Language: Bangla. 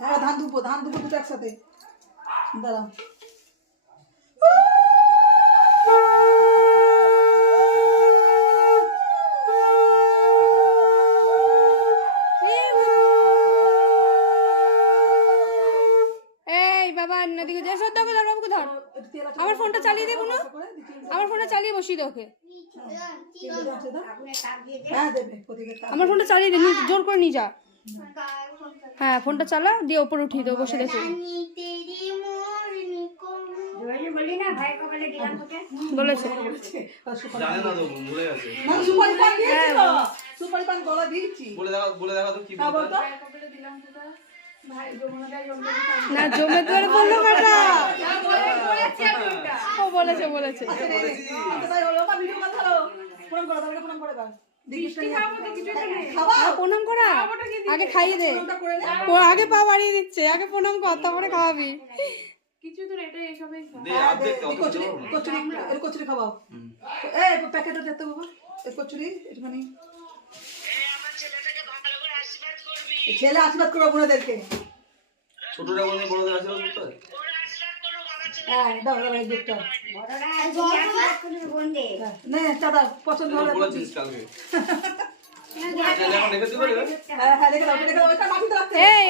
হ্যাঁ ধান দুপো দুটো একসাথে দাঁড়াও। নদীকে যা সব ধর বাবুকে ধর। আমার ফোনটা চালিয়ে দেবো না, আমার ফোনটা চালিয়ে বসিয়ে দে ওকে। আমার ফোনটা চালিয়ে দে, জোর করে নিয়ে যা। হ্যাঁ ফোনটা চালা দিয়ে ওপরে উঠিয়ে দেবো, বসে দেখো। বলেছে না জমে তো বললো কাটা। ও বলেছে বলেছে প্রণাম করা আগে খাইয়ে দে, আগে পা বাড়িয়ে দিচ্ছে, আগে প্রণাম কর তারপরে খাওয়াবি। কিছু তো এটা এসবই কচুরি খাওয়াও। এই প্যাকেটটা দিতে বাবা, এই কচুরি একটুখানি। ছেলে আশীর্বাদ করবো বোনেদেরকে। ছোটরা বলে বড়দের আশীর্বাদ করতে হয়। হ্যাঁ দাও দাও এই গিফটটা নে চাদা পছন্দ হলে বলেছিস কালকে। হ্যাঁ হ্যাঁ দেখে দাও ওইটা মাটিতে রাখতে। এই